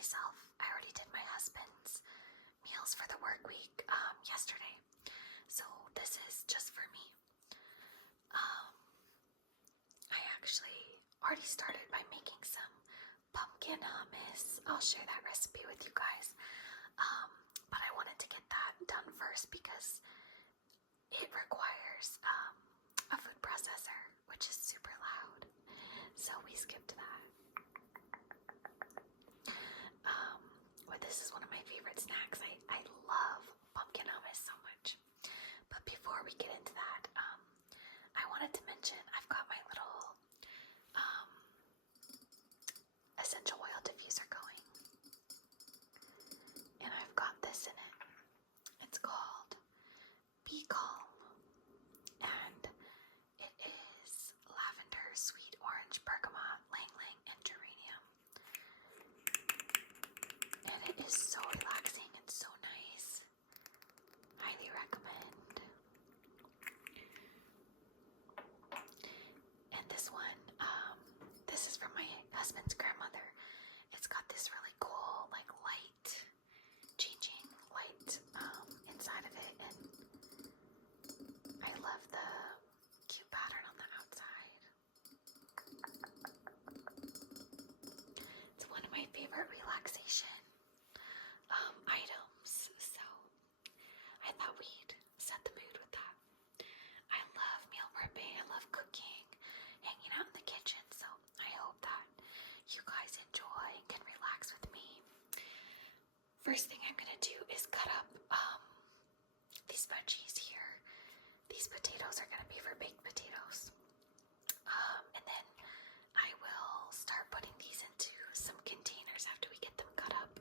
myself. I already did my husband's meals for the work week yesterday. So this is just for me. I actually already started by making some pumpkin hummus. I'll share that recipe with you guys. But I wanted to get that done first because it requires a food processor, which is super loud. So we skipped that. This is one of my favorite snacks. I love pumpkin hummus so much. But before we get into that, I wanted to mention I've got my little essential oil diffuser going. And I've got this in it. It's called Be Calm. And it is lavender, sweet orange, bergamot, lang lang, and geranium. And it is so relaxing and so nice. Highly recommend. And this one, this is from my husband's grandmother. It's got this really cool, like, light, changing light inside of it. And I love the cute pattern on the outside. It's one of my favorite relaxation items, so I thought we'd set the mood with that. I love meal prepping, I love cooking, hanging out in the kitchen, so I hope that you guys enjoy and can relax with me. First thing I'm gonna do is cut up these veggies here. These potatoes are gonna be for baked potatoes. And then I will start putting these into some containers after we get them cut up.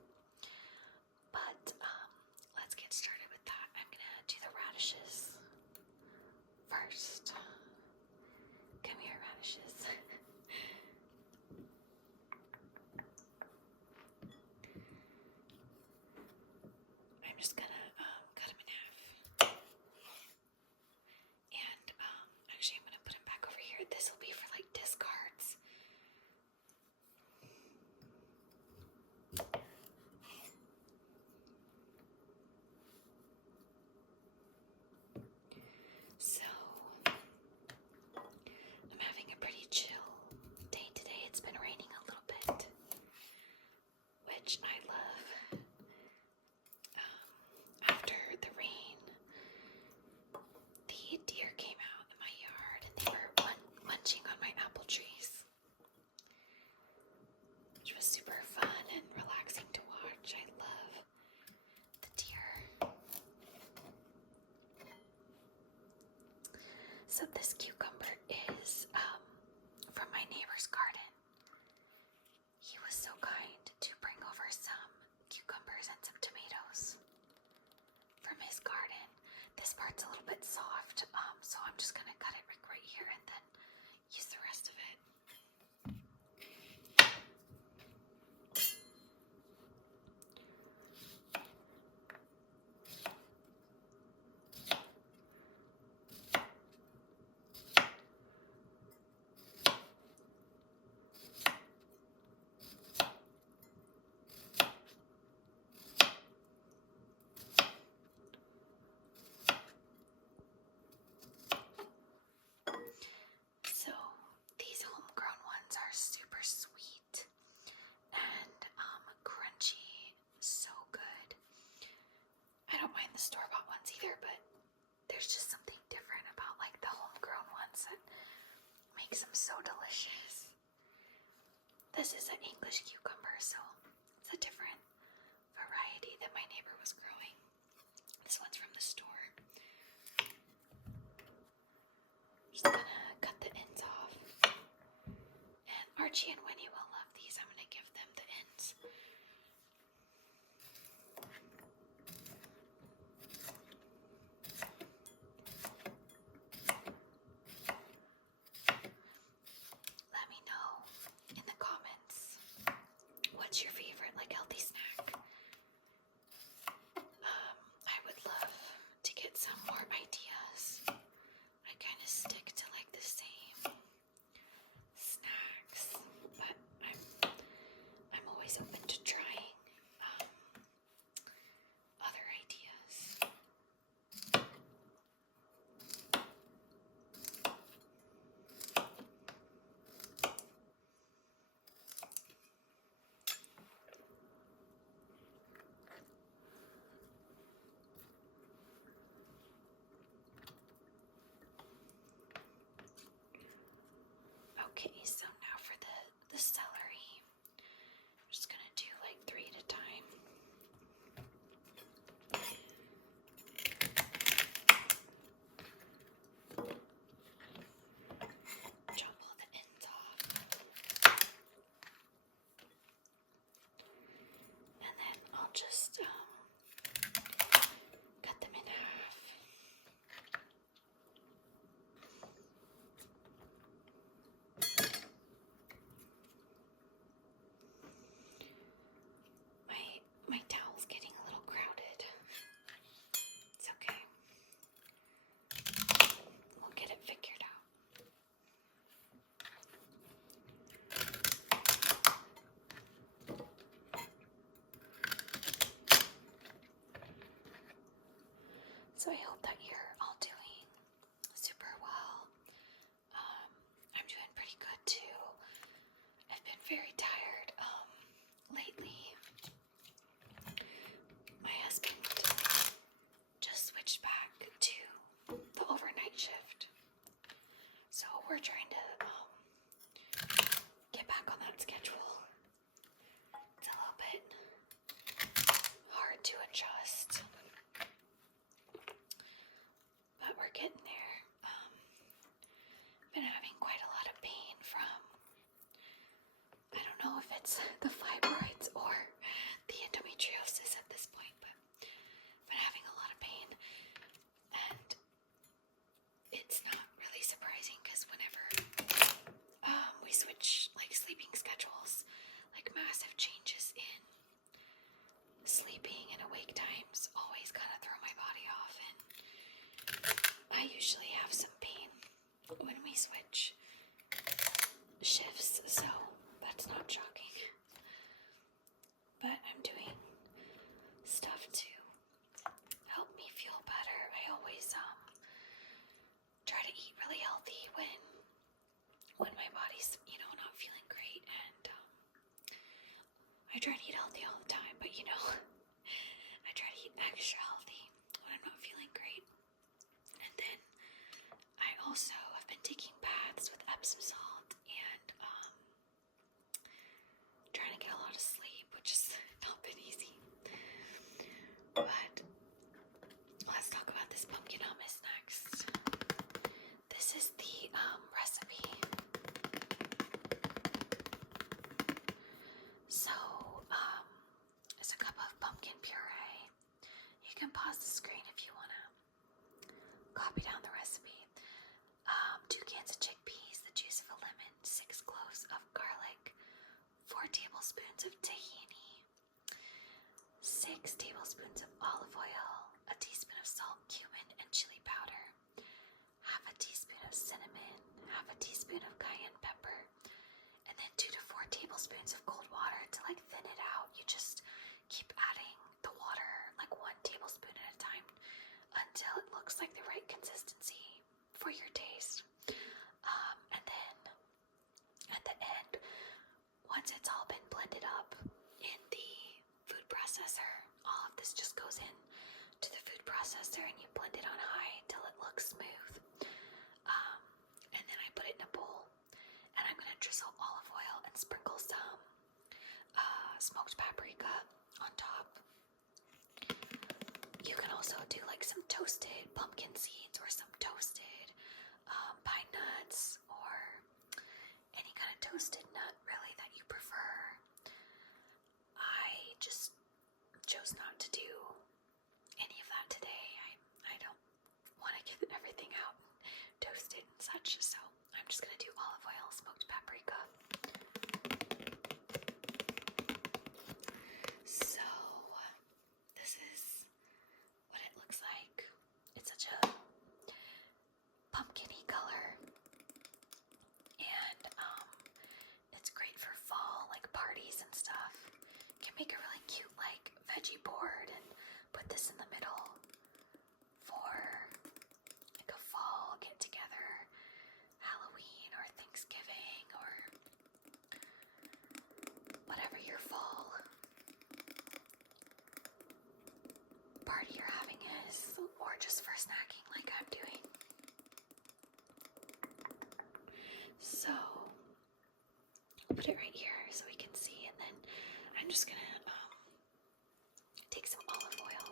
But let's get started with that. I'm gonna do the radishes first. Come here, radishes. I'm just gonna cut them in half. And actually I'm gonna put them back over here. This will be for like discards. So, I'm having a pretty chill day today. It's been raining a little bit, which I love. After the rain, the deer came out in my yard and they were munching on my apple trees, which was super fun and relaxing to watch. I love the deer. So this cucumber is from my neighbor's garden. He was so kind to bring over some cucumbers and some tomatoes from his garden. This part's a little bit soft, so I'm just gonna cut it right here and then use the rest of it. So these homegrown ones are super sweet and crunchy, so good. I don't mind the store-bought ones either, but there's just something different about like the homegrown ones that makes them so delicious. This is an English cucumber, so it's a different variety that my neighbor was growing. This one's from the store. Just gonna cut the ends off. And Archie and Winnie will love these. I'm gonna give them the ends. Let me know in the comments what's your favorite like healthy snack. I would love to get some more ideas. I kind of stick to like the same snacks, but I Okay, so now for the celery, I'm just gonna do like 3 at a time. Chop all the ends off. And then I'll just cut them in half. My towel's getting a little crowded. It's okay. We'll get it figured out. So I hope that you're all doing super well. I'm doing pretty good too. I've been very tired lately. My husband just switched back to the overnight shift. So we're trying to get back on that schedule. It's a little bit hard to adjust, but we're getting there. I've been having quite a lot of pain from, I don't know if it's the fibroids or the endometriosis at this point, but I've been having a lot of pain, and it's not really surprising because whenever we switch like sleeping schedules, like massive changes in sleeping and awake times always kind of throw my body off, and I usually have some pain when we switch shifts, so that's not shocking. But I'm doing stuff to help me feel better. I always try to eat really healthy when my body's, not feeling great, and I try to eat healthy all the time, but I try to eat extra healthy when I'm not feeling great. And then I also have been taking baths with Epsom salt and trying to get a lot of sleep, which has not been easy. But let's talk about this pumpkin hummus next. This is the recipe. So, it's a cup of pumpkin puree. You can pause the screen if you want to copy down the recipe. 2 cans of chickpeas, the juice of a lemon, 6 cloves of garlic, 4 tablespoons of tahini, 6 tablespoons of olive oil, a teaspoon of salt, cumin, and chili powder, half a teaspoon of cinnamon, half a teaspoon of cayenne pepper, and then 2 to 4 tablespoons of cold water to thin it out. You just keep adding the water 1 tablespoon at a time until it looks like the right consistency for your taste. And then at the end, once it's all been blended up in the food processor, all of this just goes in to the food processor and you blend it on high until it looks smooth. And then I put it in a bowl, and I'm going to drizzle olive oil and sprinkle some smoked paprika on top. You can also do some toasted pumpkin seeds or some toasted pine nuts or any kind of toasted nut really that you prefer. I just chose not to do any of that today. I don't want to get everything out and toast it and such, so I'm just going to do olive oil, smoked paprika. So this is what it looks like. It's such a pumpkin-y color, and it's great for fall parties and stuff. You can make a really cute veggie board and put this in the middle for a fall get together, Halloween or Thanksgiving or whatever your fall party you're having is, or just for snacking like I'm doing. So it right here so we can see, and then I'm just gonna take some olive oil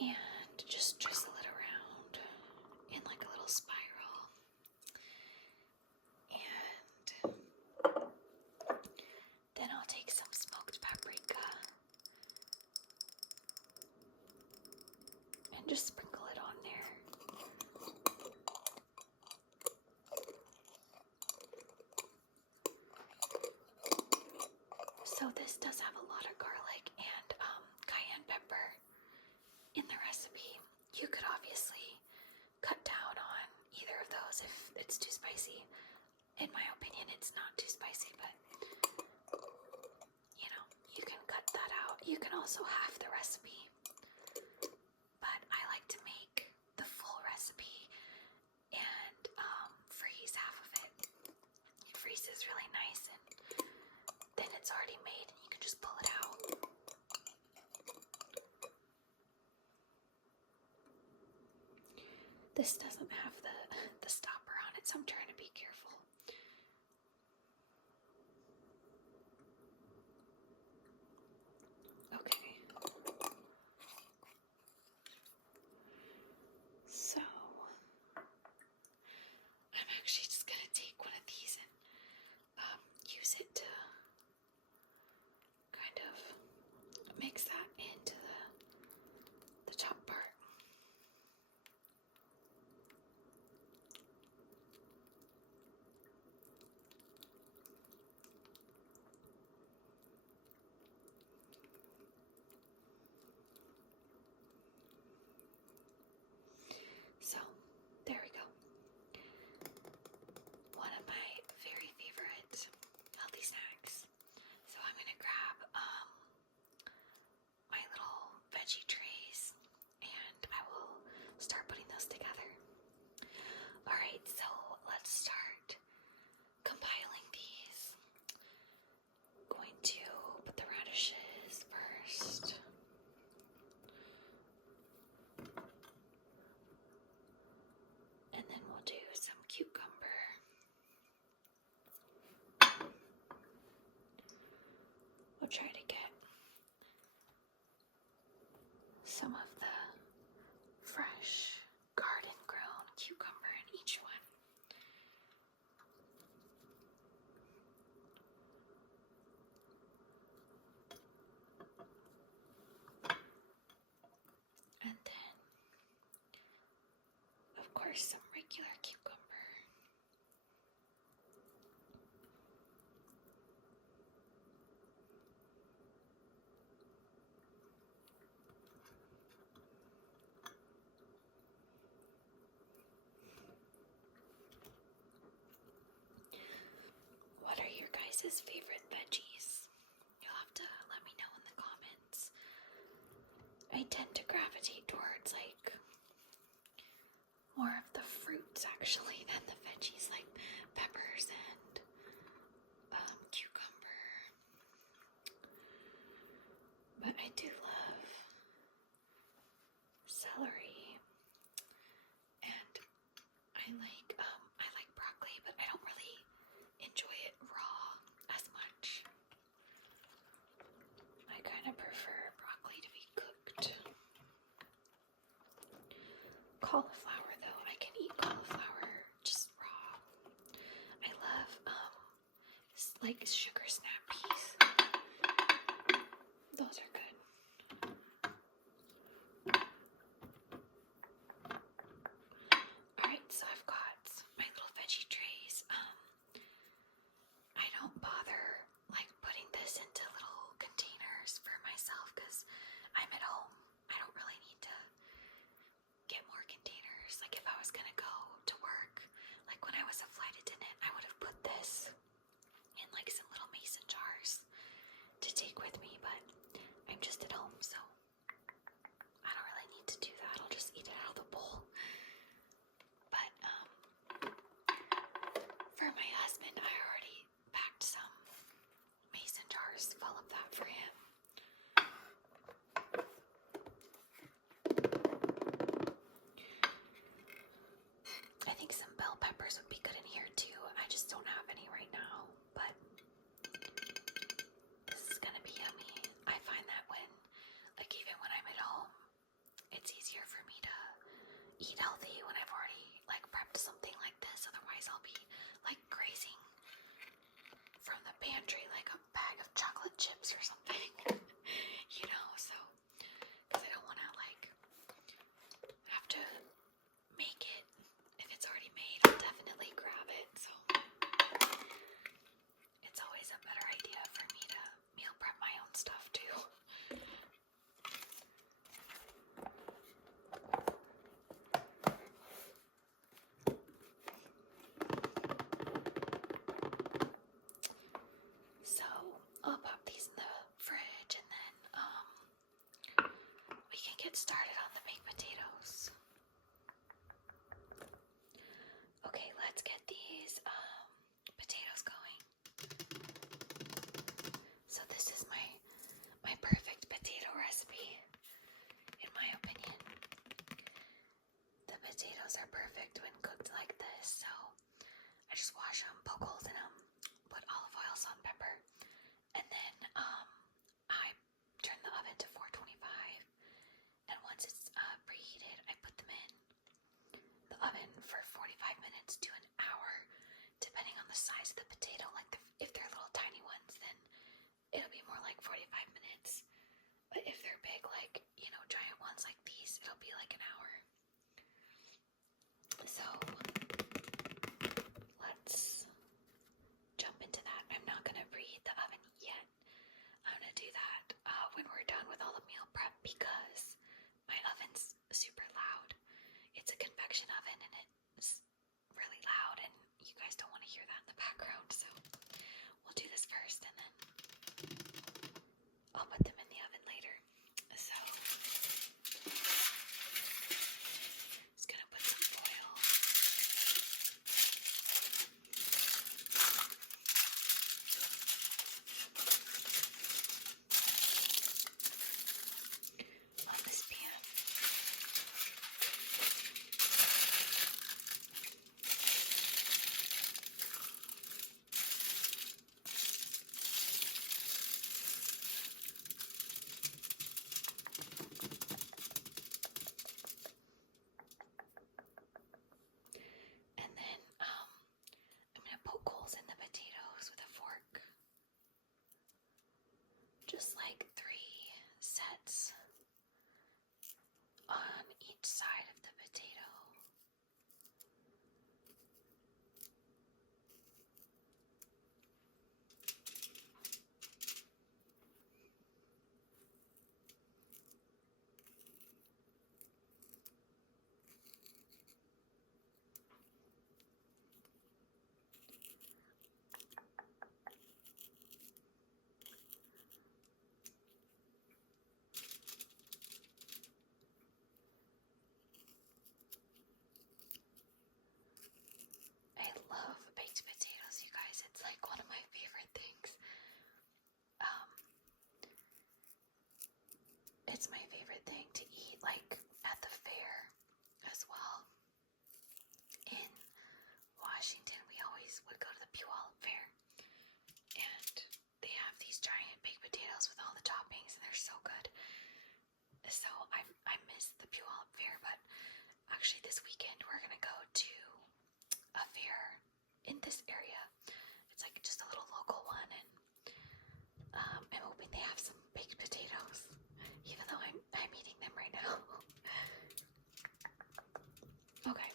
and just drizzle it around in like a little spiral. And then I'll take some smoked paprika and just sprinkle it on there. So this does have a lot of garlic and cayenne pepper in the recipe. You could obviously cut down on either of those if it's too spicy. In my opinion, it's not too spicy, but you know, you can cut that out. You can also halve the recipe, but I like to make the full recipe and freeze half of it. It freezes really nice, and then it's already made and you can just pull it out. This doesn't have the stopper on it, so I'm trying to be careful. Okay. So I'm actually just gonna take one of these and use it to kind of mix that into the top part. So there we go. One of my very favorite healthy snacks. So I'm gonna grab my little veggie trays and I will start putting those together. Alright, so let's start compiling these. Going to put the radishes first. And then we'll do some cucumber. We'll try to get some of the fresh garden grown cucumber in each one. And then, of course, some regular cucumber. What are your guys' favorite veggies? You'll have to let me know in the comments. I tend to gravitate towards like more of the fruits actually than the veggies, like peppers and cucumber. But I do love celery, and I like broccoli, but I don't really enjoy it raw as much. I kind of prefer broccoli to be cooked. Cauliflower though, I can eat cauliflower just raw. I love like sugar snap peas. Those are good. Alright, so I've got my little veggie trays. I don't bother like putting this into little containers for myself because I'm at home. I don't really need to get more containers. Like if I was gonna go to work, like when I was a flight attendant, I would have put this in like some little mason jars to take with me, but I'm just at home, so I don't really need to do that. I'll just eat it out of the bowl. But for my husband, I already packed some mason jars full of that for him. just like 3 sets on each side of the potato. I love baked potatoes, you guys. It's like one of my favorite things. It's my favorite thing to eat, like at the fair as well. In Washington, we always would go to the Puyallup Fair, and they have these giant baked potatoes with all the toppings, and they're so good. So I miss the Puyallup Fair, but actually this weekend we're gonna go to a fair in this area. It's like just a little local one, and I'm hoping they have some baked potatoes, even though I'm eating them right now. Okay,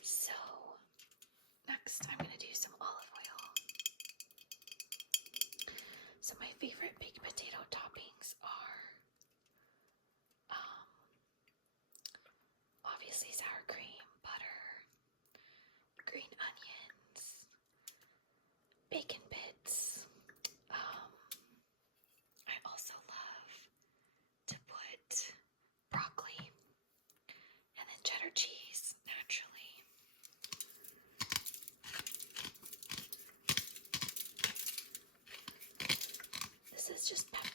so next I'm gonna do some olive oil. So my favorite baked potato toppings are obviously sour cream, butter, green onions, bacon bits. I also love to put broccoli and then cheddar cheese naturally. This is just pepper.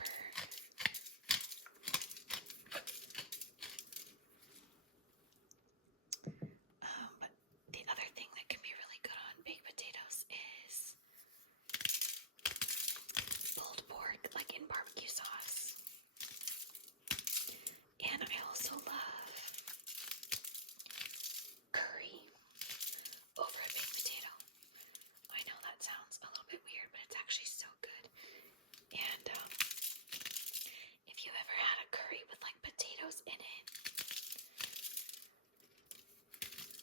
But the other thing that can be really good on baked potatoes is pulled pork, like in barbecue sauce. And I also love curry over a baked potato. I know that sounds a little bit weird, but it's actually so good. And if you ever had a curry with like potatoes in it,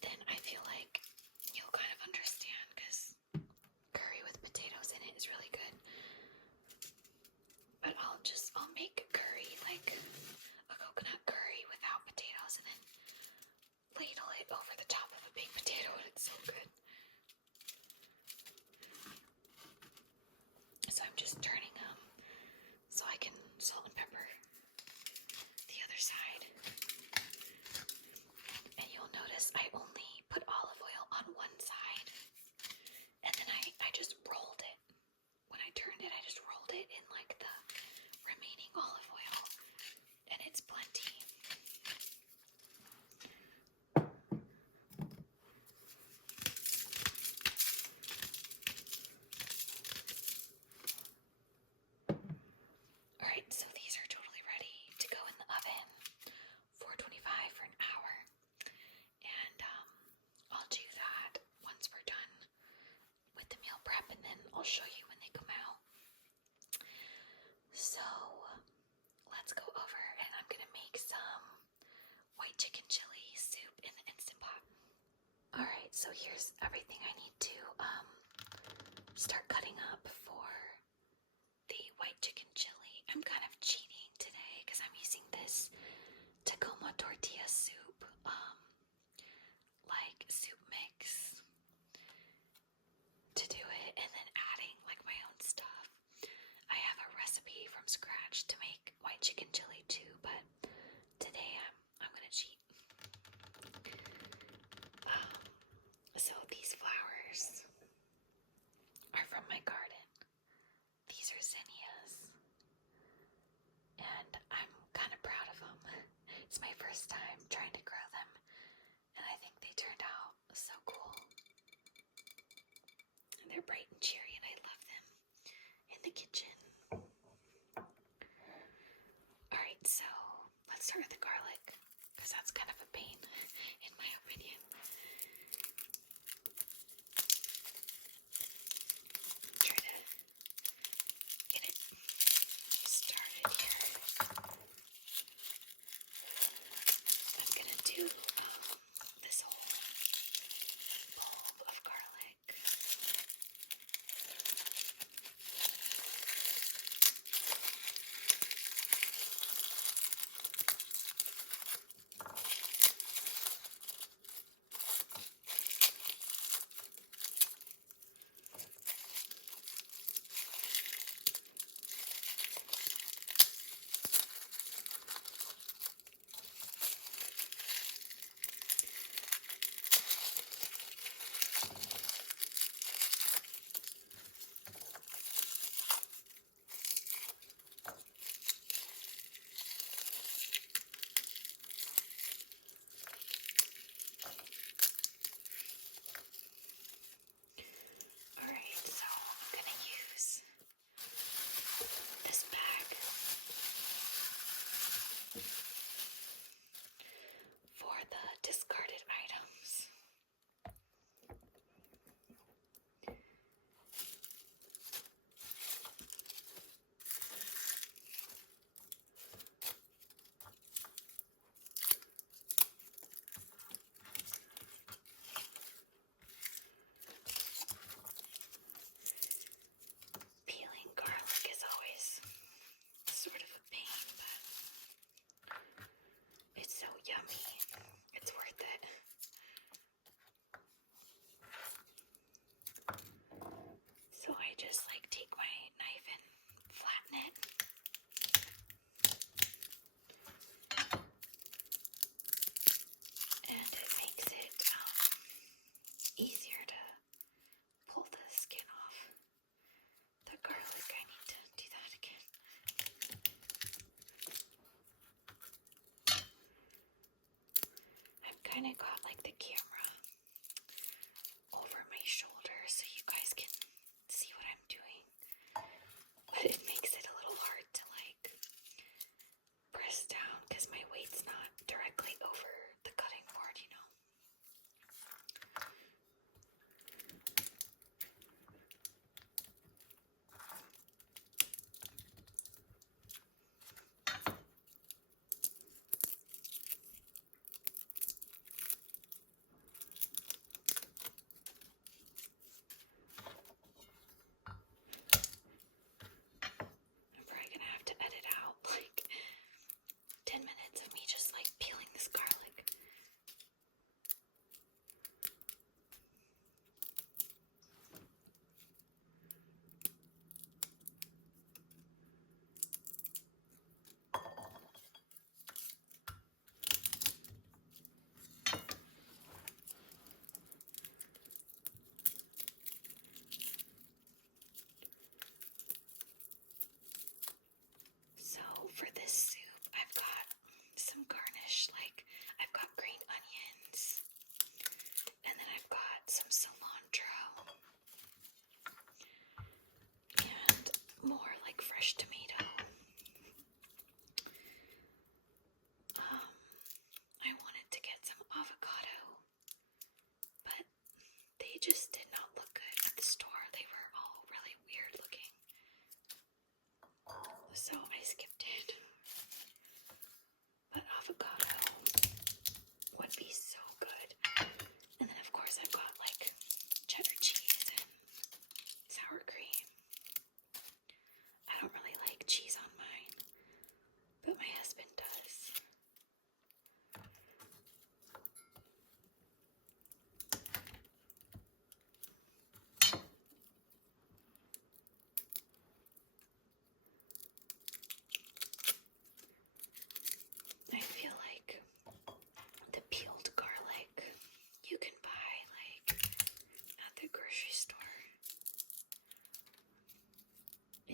then I feel like you'll kind of understand, because curry with potatoes in it is really good. But I'll make curry, like a coconut curry without potatoes, and then ladle it over the top of a baked potato, and it's so good. So I'm just turning them so I can salt and pepper the other side. And you'll notice I only put olive oil on one side, and then I just rolled it. When I turned it, I just rolled it in like the remaining olive oil, and it's plenty. Alright, so these are totally ready to go in the oven, 425 for an hour. And I'll do that once we're done with the meal prep, and then I'll show you when they come out. So let's go over, and I'm gonna make some white chicken chili soup in the Instant Pot. Alright, so here's everything I need to start cutting up for the white chicken chili. I'm kind of cheating today because I'm using this Tacoma tortilla soup, like soup mix, to do it, and then adding like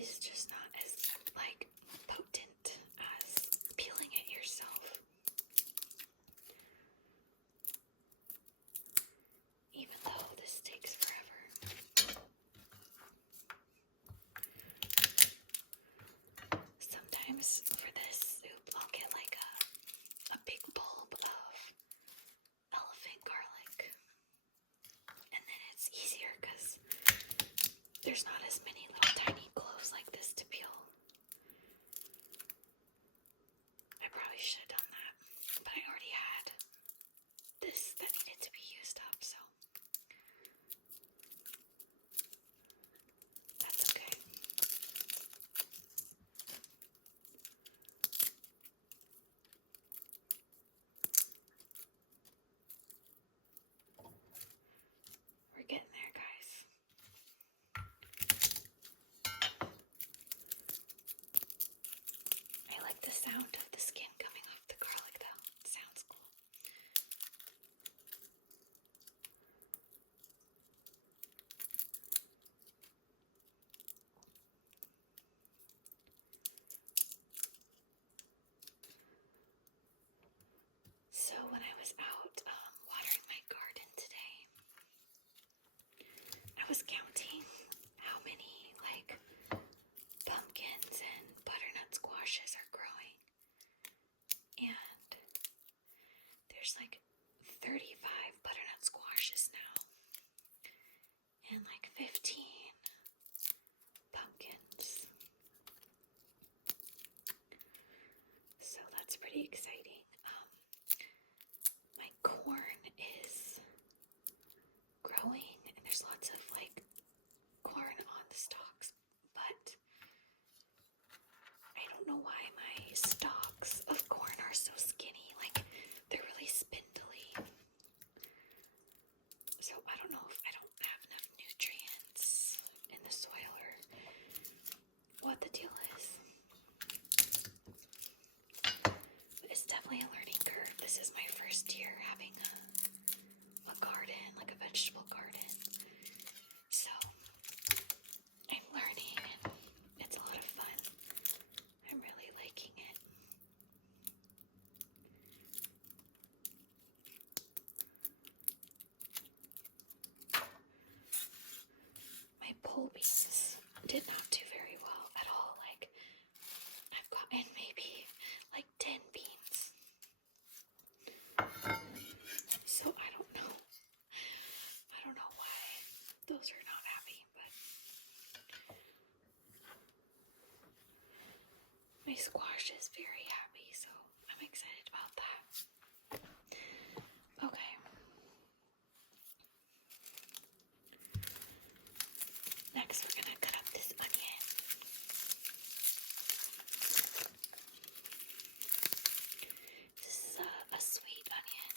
is just not as like potent as peeling it yourself. Even though this takes forever. Sometimes for this soup, I'll get like a big bulb of elephant garlic. And then it's easier because there's not as many little tiny cloves like this to peel. I probably should have done that, but I already had this that needed to be used up, so that's okay. We're getting there, guys. I like the sound of the skin coming off the garlic though. It sounds cool. So when I was out watering my garden today, I was counting how many like pumpkins and butternut squashes are growing, and there's like 35 butternut squashes now and like 15 pumpkins. So that's pretty exciting. My corn is growing and there's lots of like corn on the stalks, but I don't know why my stalks of corn are so skinny. Like they're really spindly. So I don't know if I don't have enough nutrients in the soil or what the deal is. But it's definitely a learning curve. This is my first year having a garden, like a vegetable garden. So I'm learning and it's a lot of fun. I'm really liking it. My pole beans did not do very well at all. Like I've gotten maybe like 10 beans. So I don't know. I don't know why those are not happy, but my squash is very happy, so I'm excited about that. Okay. Next, we're gonna cut up this onion. This is a sweet onion.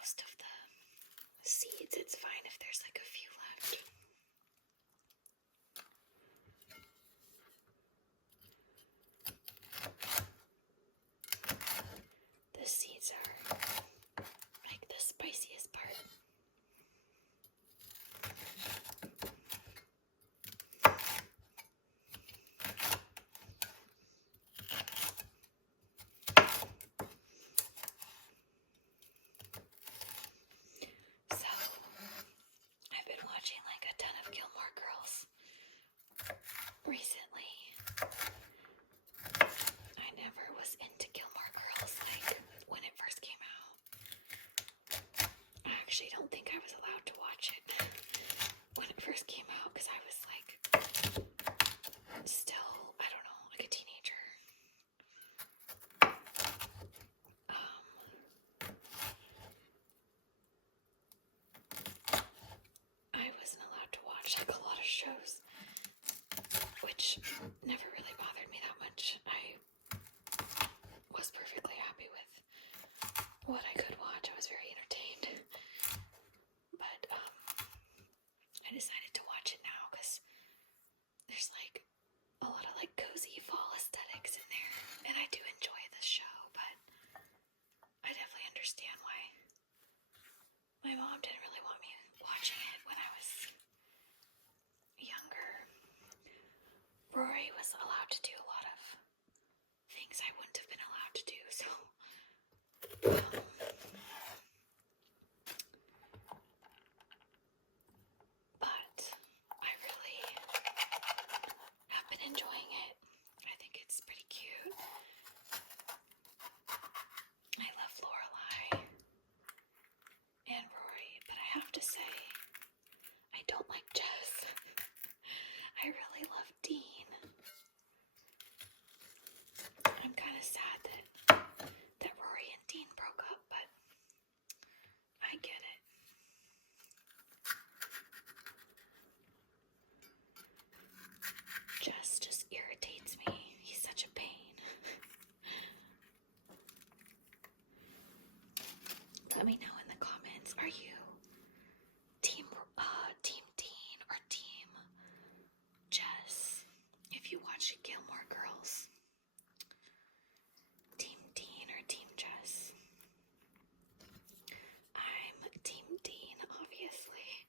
most of the seeds. It's fine if there's like a few left. The seeds are like the spiciest part. So, I've been watching like a ton of Gilmore Girls recently. I never was into Gilmore Girls like when it first came out. I actually don't think I was allowed to watch it when it first came out because I was like still, I don't know, like a teenager. I wasn't allowed to watch like a lot of shows, which never really bothered me that much. I was perfectly happy with what I could watch. I was very entertained. But I decided to watch it now because there's like a lot of like cozy fall aesthetics in there, and I do enjoy the show, but I definitely understand why my mom didn't really want me watching it when I was younger. Rory was allowed to do a lot of things I wouldn't have been allowed to do, so but I really have been enjoying it. I think it's pretty cute. I love Lorelai and Rory, but I have to say, I don't like Jess. I really love Dean. I'm kind of sad that Rory and Dean broke up, but I get it. Jess just irritates me. He's such a pain. Let me know in the comments, are you team Dean or team Jess? If you watch Gilmore Girls, team Dean or team Jess? I'm team Dean, obviously.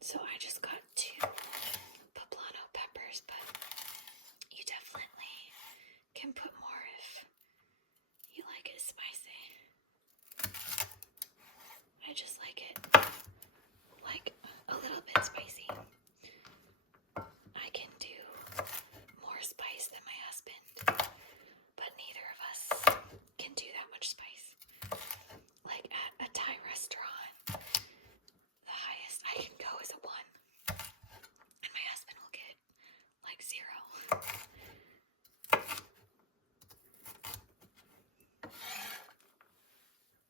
So I just got 2 poblano peppers, but you definitely can put more if you like it spicy. I just like it like a little bit spicy. I can do more spice than my husband, but neither of us can do that much spice. Like at a Thai restaurant, the highest I can go is a 1, and my husband will get like 0.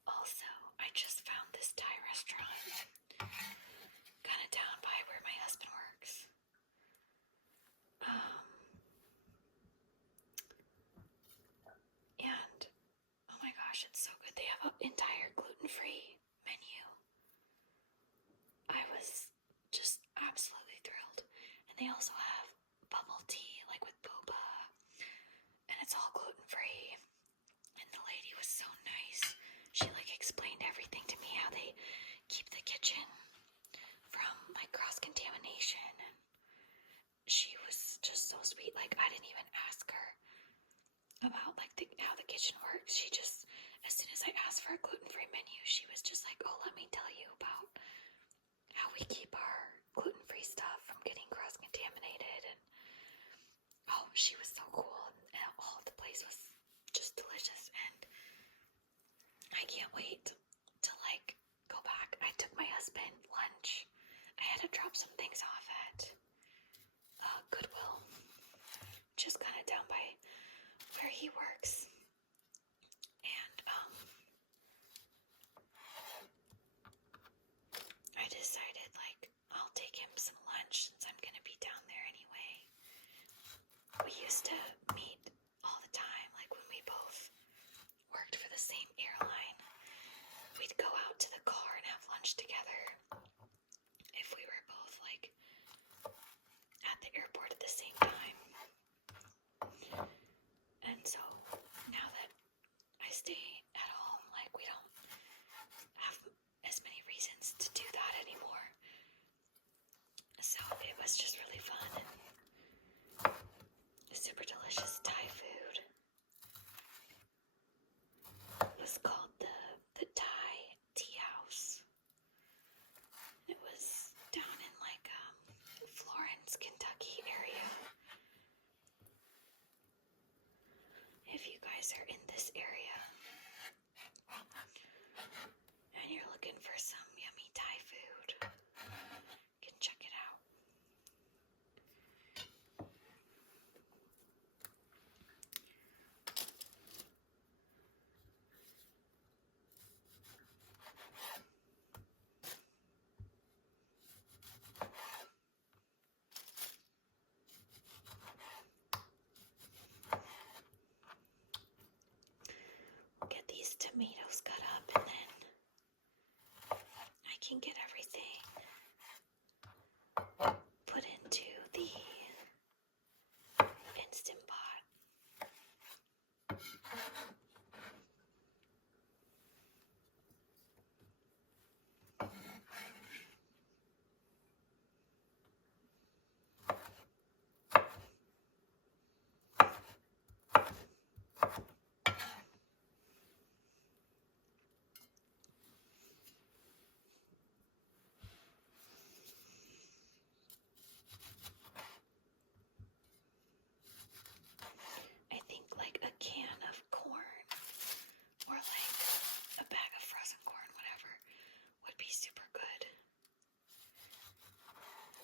Also, I just found this Thai restaurant kind of down by where my husband works. And oh my gosh, it's so good. They have an entire gluten-free menu. I was just absolutely thrilled. And they also have bubble tea, like with boba, and it's all gluten-free. And the lady was so nice. She like explained everything to me, how they keep we keep our gluten-free stuff from getting cross-contaminated. And oh, she was so cool. And oh, the place was just delicious. And I can't wait to go back. I took my husband lunch. I had to drop some things off at Goodwill, just kind of down by where he works. And I decided I'll take him some lunch since I'm gonna be down there anyway. We used to meet all the time, when we both worked for the same airline. We'd go out to the car and have lunch together if we were both at the airport at the same time. And so now that I stay at home, we don't have as many reasons to do that anymore. So it was just really fun and super delicious Thai food. It was called the Thai Tea House. It was down in Florence, Kentucky area. If you guys are in this area and you're looking for some yummy Thai food, you can check it out. Get these tomatoes cut up, and then I can get everything put into the Instant Pot. I think a can of corn or a bag of frozen corn, whatever, would be super good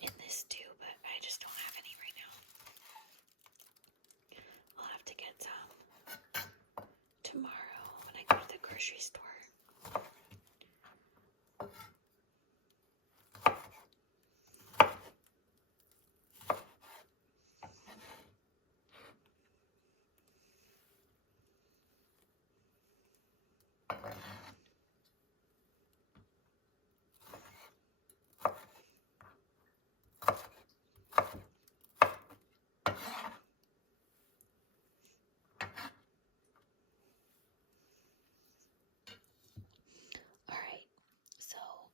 in this stew, but I just don't have any right now. I'll have to get some tomorrow when I go to the grocery store.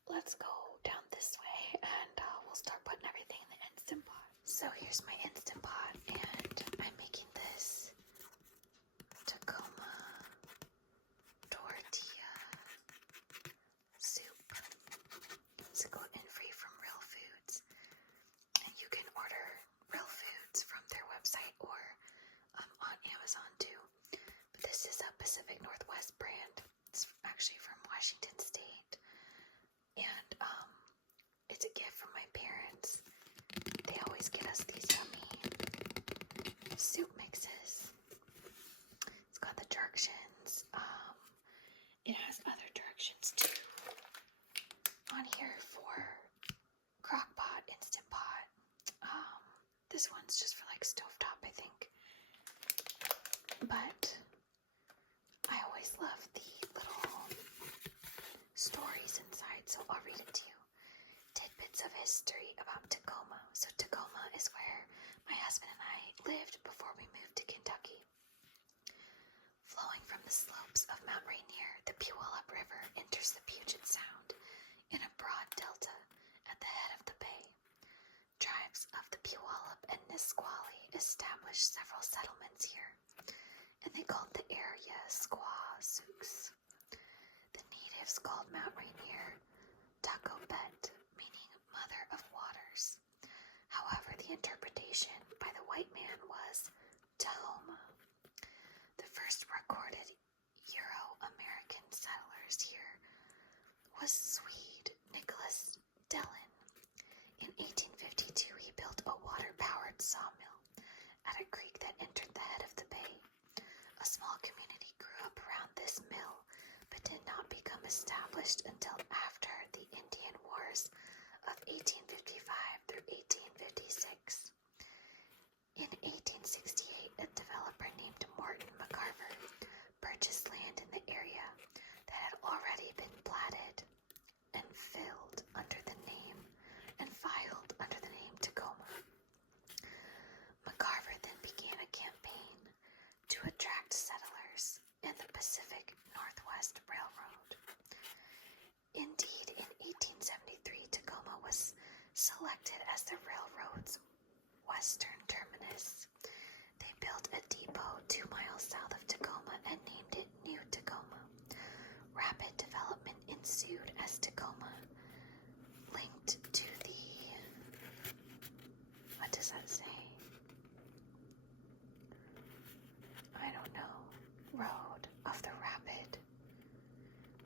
Let's go down this way and we'll start putting everything in the Instant Pot. So here's my Instant Pot, and I'm making this Tacoma tortilla soup. It's gluten-free from Real Foods, and you can order Real Foods from their website or on Amazon too. But this is a Pacific Northwest brand. It's actually from Washington State. And it's a gift from my parents. They always get us these yummy soup mixes. It's got the directions. It has other directions too on here for crock-pot, Instant Pot. This one's just for stovetop, I think. But I always love the little stories inside, so I'll read it to you. Tidbits of history about Tacoma. So Tacoma is where my husband and I lived before we moved to Kentucky. Flowing from the slopes of Mount Rainier, the Puyallup River enters the Puget Sound in a broad delta at the head of the bay. Tribes of the Puyallup and Nisqually established several settlements here, and they called the area Squaw Sioux. The natives called Mount Rainier Taco Bet, meaning occupation by the white man was Tahoma. The first recorded Euro-American settlers here was Swede Nicholas Dellin. In 1852, he built a water-powered sawmill at a creek that entered the head of the bay. A small community grew up around this mill, but did not become established until after the Indian Wars of 1855 through 1856. In 1868, a developer named Morton McCarver purchased land in the area that had already been platted and filed under the name Tacoma. McCarver then began a campaign to attract settlers and the Pacific Northwest Railroad. Indeed, in 1873, Tacoma was selected as the railroad's western terminus. They built a depot 2 miles south of Tacoma and named it New Tacoma. Rapid development ensued as Tacoma linked to the, what does that say? I don't know. Road of the rapid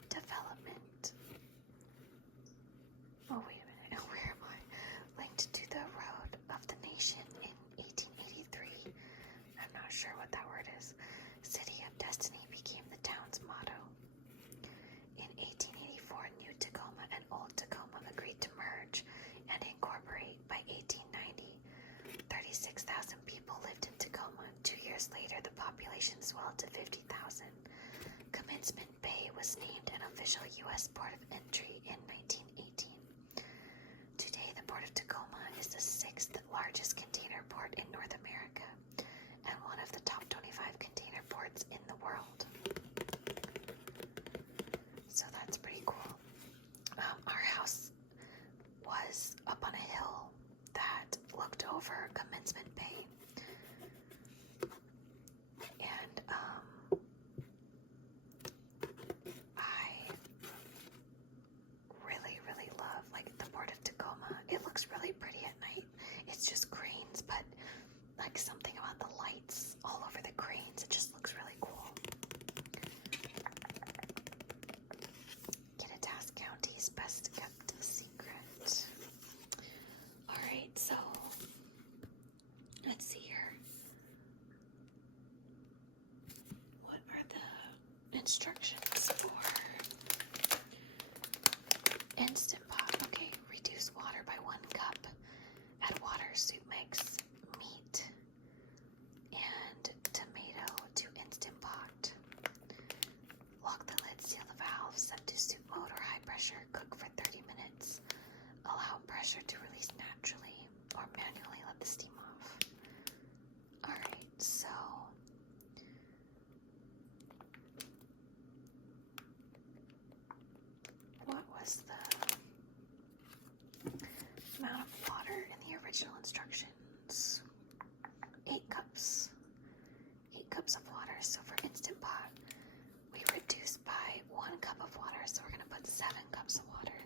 development. Oh, wait a minute. Where am I? Linked to the road of the nation in 1883. I'm not sure what that word is. City of Destiny became the town's motto. In 1884, New Tacoma and Old Tacoma agreed to merge and incorporate. By 1890, 36,000 people lived in Tacoma. 2 years later, the population swelled to 50,000. Commencement Bay was named an official U.S. port of entry in 1918. Today, the Port of Tacoma is the 6th largest container port in North America and one of the top 25 container ports in the world. So that's pretty cool. Our house was up on a hill that looked over Commencement Bay. And I really, really love the Port of Tacoma. It looks really pretty at night. It's just cranes, but something about the lights all over the cranes, it just looks really cool. Kittitas County's best kept secret. Alright, so let's see here. What are the instructions for Instant Pot? Okay, reduce water by 1 cup. Add water, soup mix, meat, and tomato to Instant Pot. Lock the lid, seal the valve, set to soup mode or high pressure. Cook for 30 minutes. Allow pressure to release naturally or manually let the steam off. Alright, so what was the amount of water in the original instructions? 8 cups. 8 cups of water. So for Instant Pot, we reduce by 1 cup of water. So we're going to put 7 cups of water.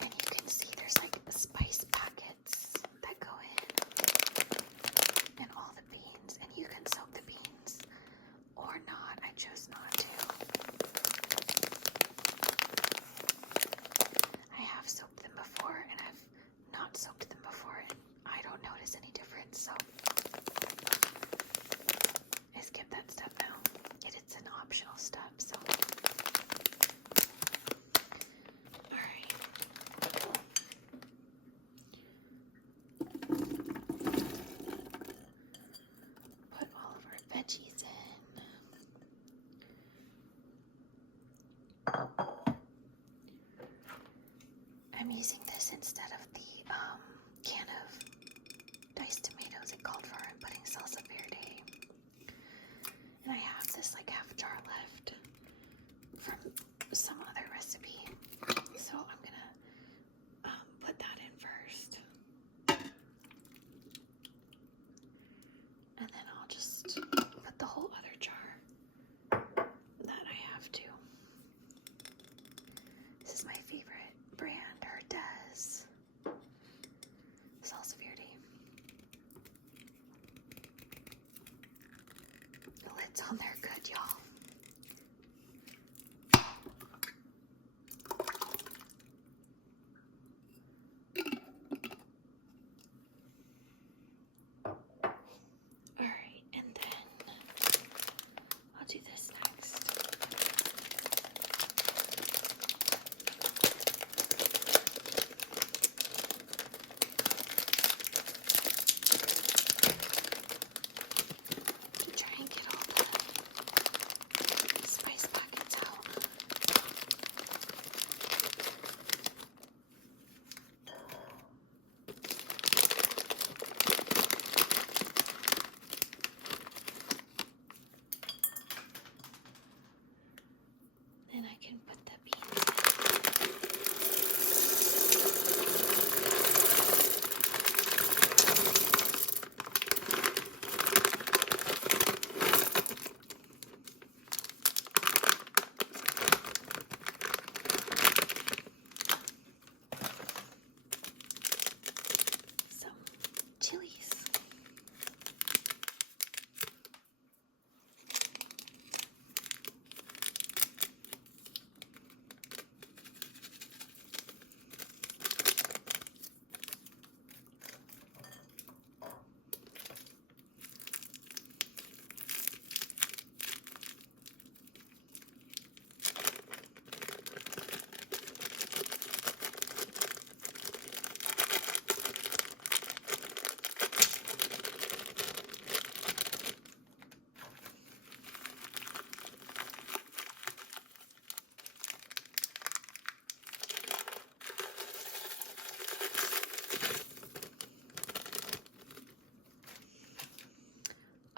And you can see there's spice packets that go in. And all the beans. And you can soak the beans or not. I chose not to. I have soaked them before and I've not soaked them before, and I don't notice any difference, so I skip that step now. It's an optional step, so alright. Put all of our veggies in. I'm using this instead of the can of diced tomatoes it called for. I'm putting salsa verde. And I have this half jar left from some other recipe. So I'm gonna put that in first. And then I'll just put the whole other jar that I have too. This is my favorite brand, Herdez. it's on there good, y'all. Alright, and then I'll do this next. Try and get all the spice packets out. Then I can put the beans in. Some chilies.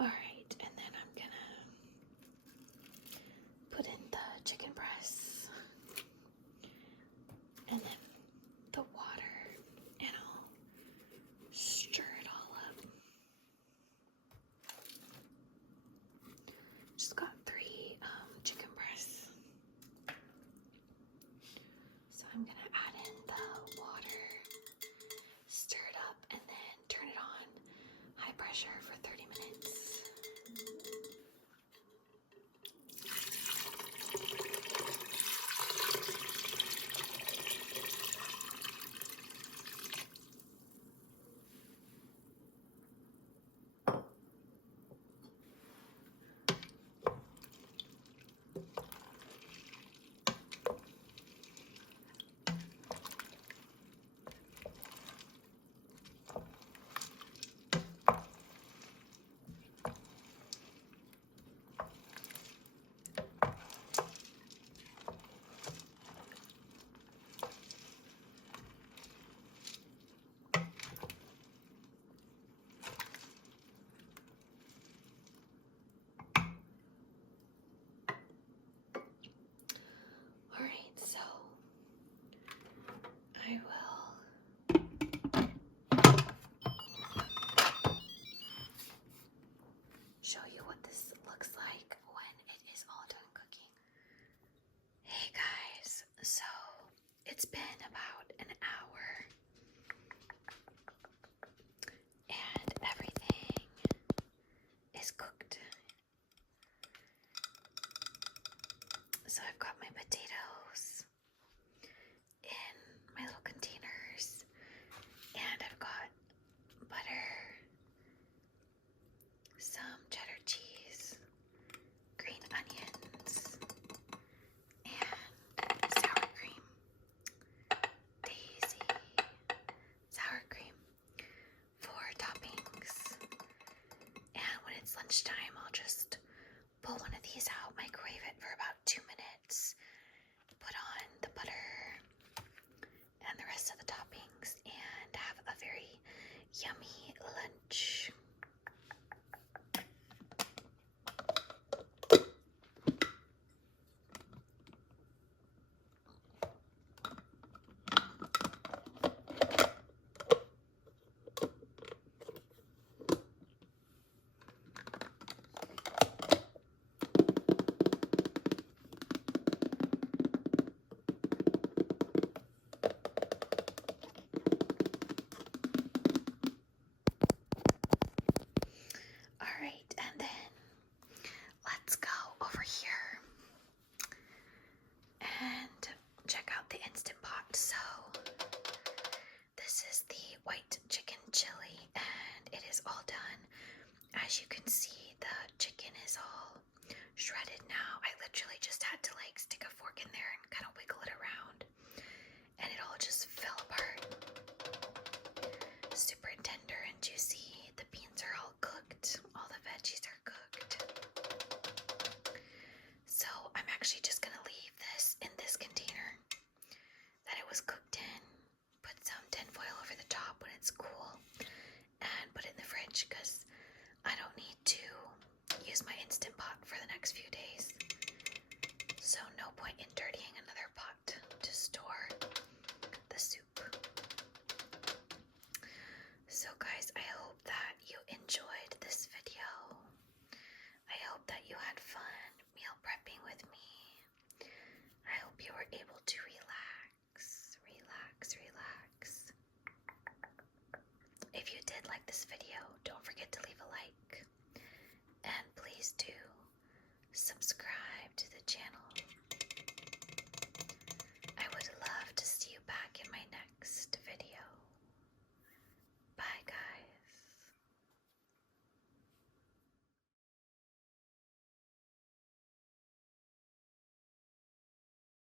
Alright, and then I'm gonna put in the chicken breasts and then the water, and I'll stir it all up. Just got 3 chicken breasts. So I'm gonna add in the water, stir it up, and then turn it on high pressure for 30 minutes. Alright, so I will show you what this looks like when it is all done cooking. Hey guys, so it's been about an hour and everything is cooked. So I've got my potatoes in my little containers, and I've got butter, some cheddar cheese, green onions, and sour cream. Daisy sour cream for toppings. And when it's lunchtime, I'll just pull one of these out, microwave it for about 2 minutes, as you can see, the chicken is all shredded now. I literally just